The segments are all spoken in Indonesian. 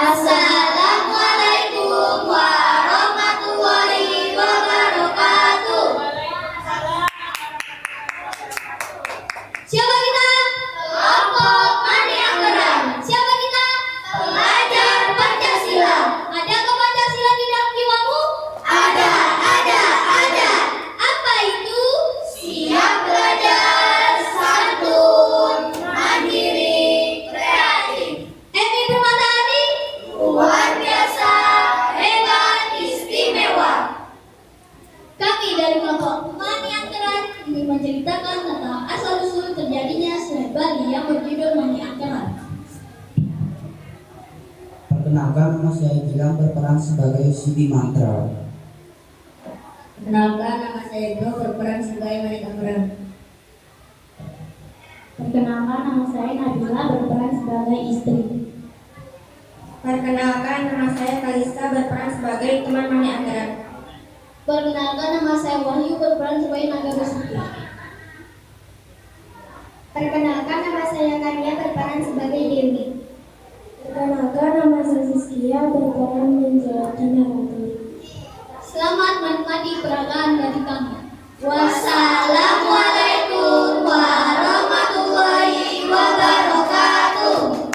Assalamualaikum warahmatullahi wabarakatuh. Siapa kita? Kelompok Mani Anggaran. Siapa kita? Pelajar Pancasila. Adakah Pancasila di dalam jiwamu? Ada. Apa itu? Siap belajar, santun, mandiri, kreatif. Emi Permatahari luar biasa, hebat, istimewa. Kami dari kelompok Mani Anggaran ingin menceritakan tentang asal-usul terjadinya Senat Bali yang berjudul Mani Anggaran. Perkenalkan, nama saya Gilang berperan sebagai Sidi Mantra. Perkenalkan, nama saya Bro berperan sebagai Mani Anggaran. Perkenalkan, nama saya Nabila berperan sebagai istri. Perkenalkan, nama saya Kalista berperan sebagai teman Mani Anggaran. Perkenalkan, nama saya Wahyu berperan sebagai Naga Basuki. Perkenalkan, nama saya Kania berperan sebagai Dewi. Perkenalkan, nama saya Siskia berperan menjadi narator. Selamat menikmati peragaan dari kami. Wassalamualaikum warahmatullahi wabarakatuh.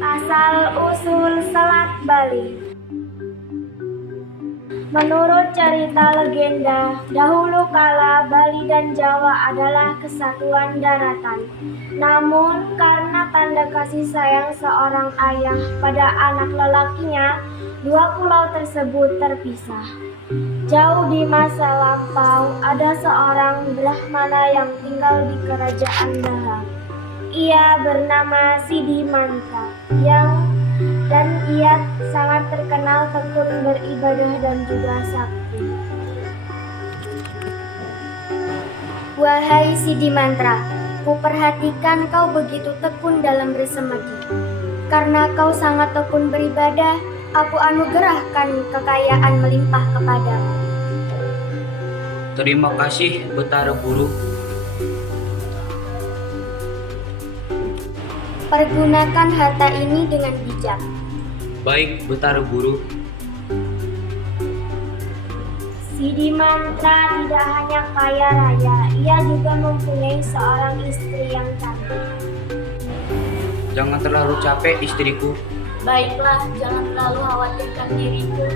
Asal-usul Selat Bali. Menurut cerita legenda, dahulu kala Bali dan Jawa adalah kesatuan daratan. Namun karena tanda kasih sayang seorang ayah pada anak lelakinya, dua pulau tersebut terpisah. Jauh di masa lampau, ada seorang Brahmana yang tinggal di kerajaan Daha. Ia bernama Sidi Mantra, dan ia sangat terkenal tekun beribadah dan juga sakti. Wahai Sidi Mantra, kuperhatikan kau begitu tekun dalam bersemedi. Karena kau sangat tekun beribadah, aku anugerahkan kekayaan melimpah kepadamu. Terima kasih, Betara Guru. Pergunakan harta ini dengan bijak. Baik, Betara Guru. Sidi Mantra tidak hanya kaya raya, ia juga mempunyai seorang istri yang cantik. Jangan terlalu capek, istriku. Baiklah, jangan terlalu khawatirkan diriku.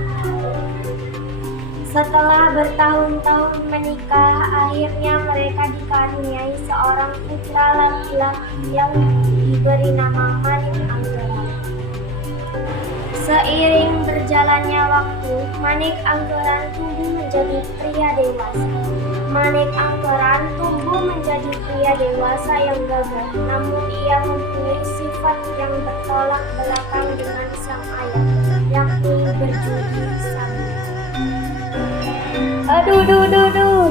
Setelah bertahun-tahun menikah, akhirnya mereka dikaruniai seorang putra laki-laki yang diberi nama Manik Anggaran. Seiring berjalannya waktu, Manik Anggaran tumbuh menjadi pria dewasa. Manik Anggaran tumbuh menjadi pria dewasa yang gagah, namun ia mempunyai sifat yang bertolak belakang dengan sang ayah, yakni berjudi sabu. Aduh.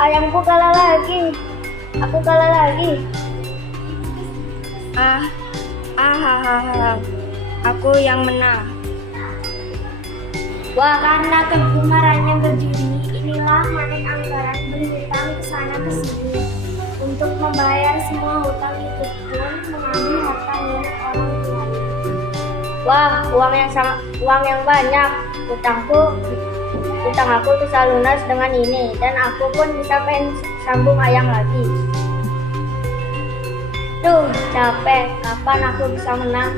Ayamku kalah lagi. Aku kalah lagi. Aku yang menang. Wah, karena kegemarannya berjudi, inilah Manik Anggaran berhutang ke sana ke sini. Untuk membayar semua hutang itu pun mengambil harta milik orang tuanya. Wah, uang yang banyak. Utang aku bisa lunas dengan ini, dan aku pun bisa sambung ayam lagi. Duh, capek. Kapan aku bisa menang?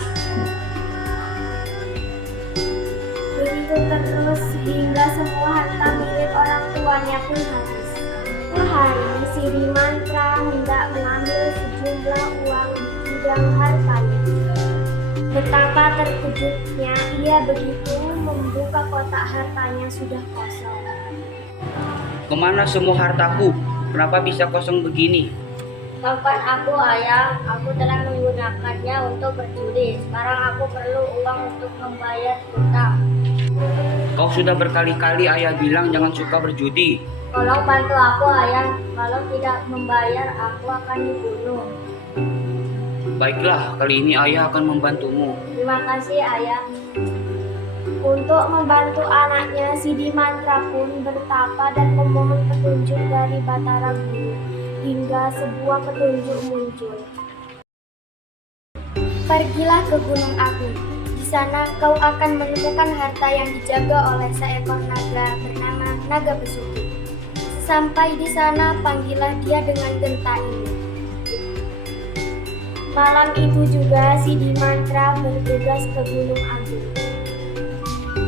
Begitu terus hingga semua harta milik orang tuanya pun habis. Suatu hari, Sidi Mantra hendak mengambil sejumlah uang di gudang hartanya. Betapa terkejutnya ia begitu membuka kotak hartanya sudah kosong. Kemana semua hartaku? Kenapa bisa kosong begini? Maafkan aku, ayah. Aku telah menggunakannya untuk berjudi. Sekarang aku perlu uang untuk membayar hutang. Kau sudah berkali-kali ayah bilang jangan suka berjudi. Tolong bantu aku, ayah. Kalau tidak membayar, aku akan dibunuh. Baiklah, kali ini ayah akan membantumu. Terima kasih, ayah. Untuk membantu anaknya, Sidi Mantra pun bertapa dan memohon petunjuk dari Batara Guru hingga sebuah petunjuk muncul. Pergilah ke Gunung Agung. Di sana kau akan menemukan harta yang dijaga oleh seekor naga bernama Naga Besuki. Sampai di sana, panggillah dia dengan genta ini. Malam itu juga Sidi Mantra bergegas ke Gunung Agung.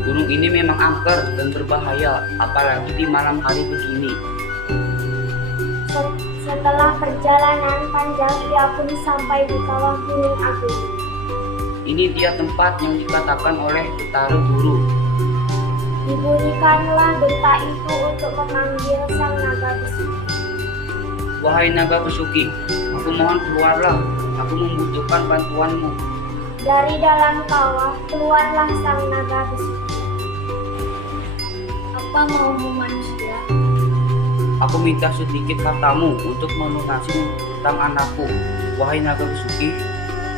Gunung ini memang angker dan berbahaya, apalagi di malam hari begini. Setelah perjalanan panjang, ia pun sampai di kawah Gunung Agung. Ini dia tempat yang dikatakan oleh Batara Guru. Dibunyikanlah genta itu untuk memanggil sang naga Besuki. Wahai naga Besuki, aku mohon keluarlah, aku membutuhkan bantuanmu. Dari dalam kawah keluarlah sang naga Besuki. Apa maumu manusia? Aku minta sedikit hartamu untuk melunasi hutang anakku. Wahai naga Besuki,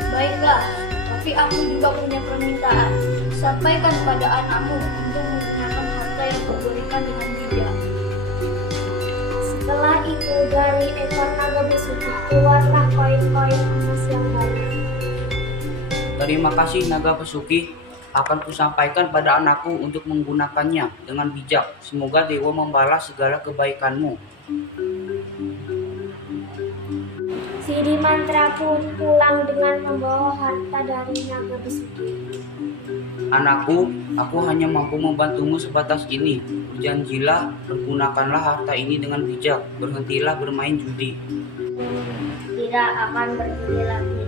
Baiklah, tapi aku juga punya permintaan. Sampaikan pada anakmu untuk menggunakan harta yang kuberikan dengan bijak. Setelah itu dari ekor naga Besuki keluarlah koin-koin emas yang banyak. terima kasih naga Besuki. Akan kusampaikan pada anakku untuk menggunakannya dengan bijak. Semoga dewa membalas segala kebaikanmu. Sidi Mantra pun pulang dengan membawa harta dari naga Besuki. Anakku, aku hanya mampu membantumu sebatas ini. Berjanjilah, pergunakanlah harta ini dengan bijak. Berhentilah bermain judi. Tidak akan berdiri lagi.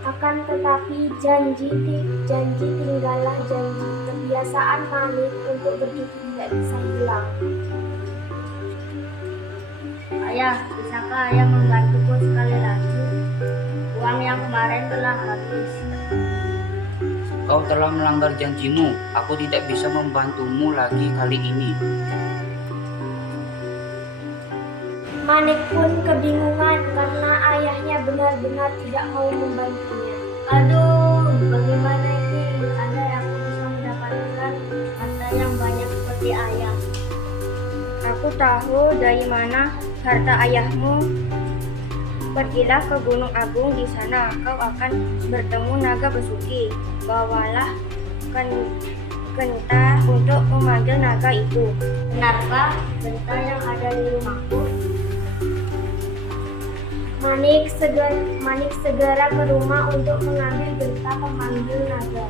Akan tetapi janji tinggallah janji. Kebiasaan Manik untuk berjudi tidak bisa hilang. Ayah, bisakah ayah membantuku sekali lagi? Uang yang kemarin telah habis. Kau telah melanggar janjimu. Aku tidak bisa membantumu lagi kali ini. Manik pun kebingungan karena ayahnya benar-benar tidak mau membantunya. Aduh, bagaimana ini? Andai aku bisa mendapatkan harta yang banyak seperti ayah. Aku tahu dari mana harta ayahmu. Pergilah ke Gunung Agung, di sana kau akan bertemu naga Besuki. Bawalah genta untuk memanggil naga itu. Benarkah genta yang ada di rumahku? Manik segera ke rumah untuk mengambil genta pemanggil naga.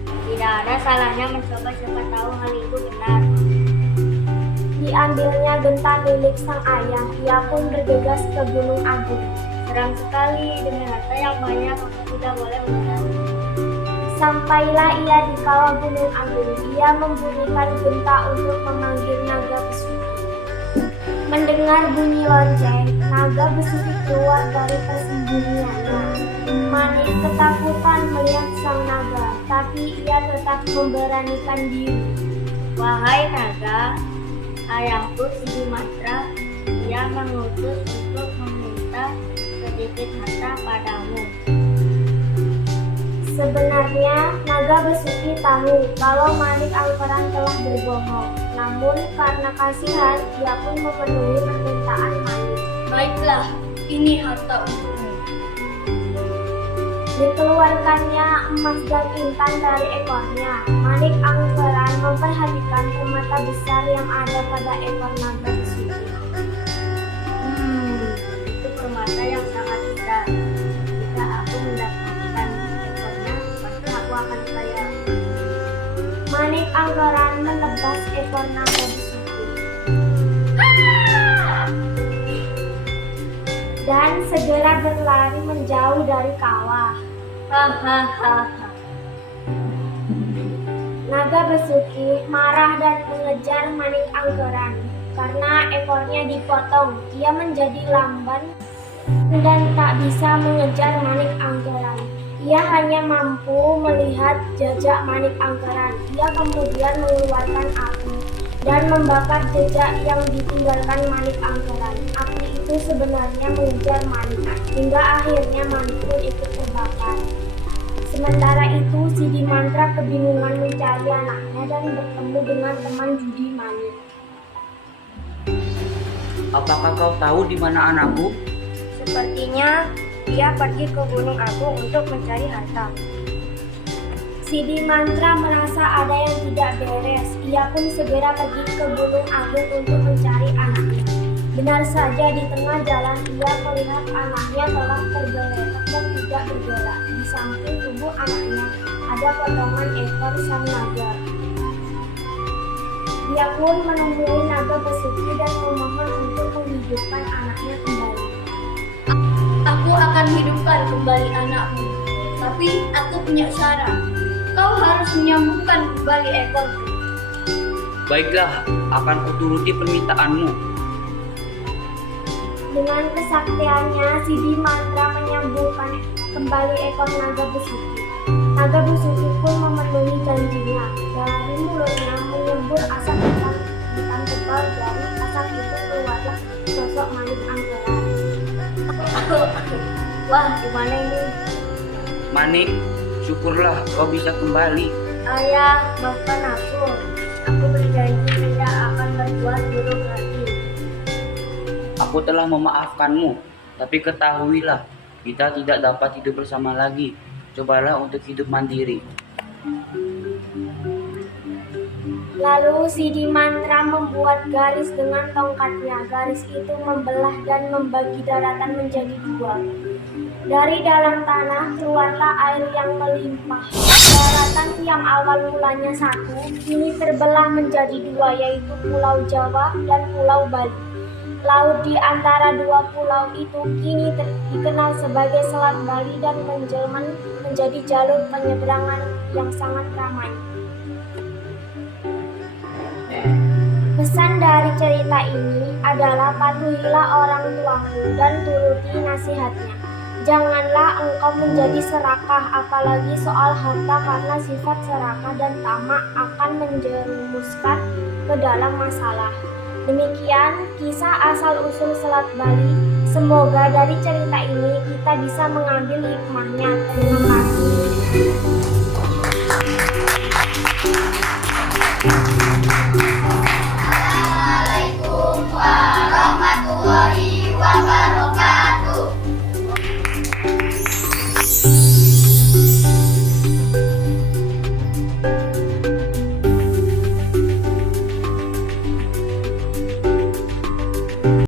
Tidak ada salahnya mencoba, siapa tahu hal itu benar. Diambilnya genta milik sang ayah, ia pun bergegas ke Gunung Agung. Seram sekali, dengan harta yang banyak aku tidak boleh menyerah. Sampailah ia di kawah Gunung Agung. Ia membunyikan genta untuk memanggil naga Besuki. Mendengar bunyi lonceng, naga Besuki keluar dari persembunyiannya. Manik ketakutan melihat sang naga, tapi ia tetap memberanikan diri. Wahai naga, ayahku Sidi Mantra, dia mengutus untuk meminta sedikit harta padamu. Sebenarnya naga Besuki tahu kalau Manik Angkeran telah berbohong. Namun karena kasihan, ia pun memenuhi permintaan Manik. Baiklah, ini harta untukmu. Dikeluarkannya emas dan intan dari ekornya. Manik Angkeran memperhatikan permata besar yang ada pada ekor naga Besuki. Itu permata yang sangat indah. Jika aku mendapatkan ekornya, pasti aku akan kaya. Manik Angkeran menebas ekor naga Besuki. Dan segera berlari menjauh dari kawah. Hahaha. Naga Besuki marah dan mengejar Manik Angkeran. Karena ekornya dipotong, ia menjadi lamban dan tak bisa mengejar Manik Angkeran. Ia hanya mampu melihat jejak Manik Angkeran. Ia kemudian mengeluarkan api dan membakar jejak yang ditinggalkan Manik Angkeran. Api itu sebenarnya mengejar Manik, hingga akhirnya Manik pun ikut terbakar. terbakar. Sementara itu, Sidi Mantra kebingungan mencari anaknya dan bertemu dengan teman judi Manik. Apakah kau tahu di mana anakku? Sepertinya dia pergi ke Gunung Agung untuk mencari harta. Sidi Mantra merasa ada yang tidak beres. Ia pun segera pergi ke Gunung Agung untuk mencari anaknya. Benar saja di tengah jalan ia melihat anaknya telah tergeletak dan tidak bergerak. Di samping tubuh anaknya ada potongan ekor sang naga. Dia pun menemui naga besuki dan memohon untuk menghidupkan anaknya kembali. Aku akan hidupkan kembali anakmu, tapi aku punya syarat. Kau harus menyambungkan kembali ekorku. Baiklah, akan kuturuti permintaanmu. Dengan kesaktiannya, Sidi Mantra menyambungkan kembali ekor naga besuki. Naga besuki pun memenuhi janjinya. Dari mulutnya menyembur asap hitam tebal. Dari asap itu keluarlah sosok Manik Angkeran. Wah, gimana ini? Manik, syukurlah kau bisa kembali. Ayah, maafkan aku. Aku berjanji tidak akan berbuat buruk lagi. Aku telah memaafkanmu, tapi ketahuilah, kita tidak dapat hidup bersama lagi. Cobalah untuk hidup mandiri. Lalu Sidi Mantra membuat garis dengan tongkatnya. Garis itu membelah dan membagi daratan menjadi dua. Dari dalam tanah keluarlah air yang melimpah. Daratan yang awal mulanya satu, kini terbelah menjadi dua, yaitu Pulau Jawa dan Pulau Bali. Laut di antara dua pulau itu kini dikenal sebagai Selat Bali dan menjelma menjadi jalur penyeberangan yang sangat ramai. Pesan dari cerita ini adalah patuhilah orang tuamu dan turuti nasihatnya. Janganlah engkau menjadi serakah, apalagi soal harta, karena sifat serakah dan tamak akan menjerumuskan ke dalam masalah. Demikian kisah asal-usul Selat Bali. Semoga dari cerita ini kita bisa mengambil hikmahnya. Terima kasih.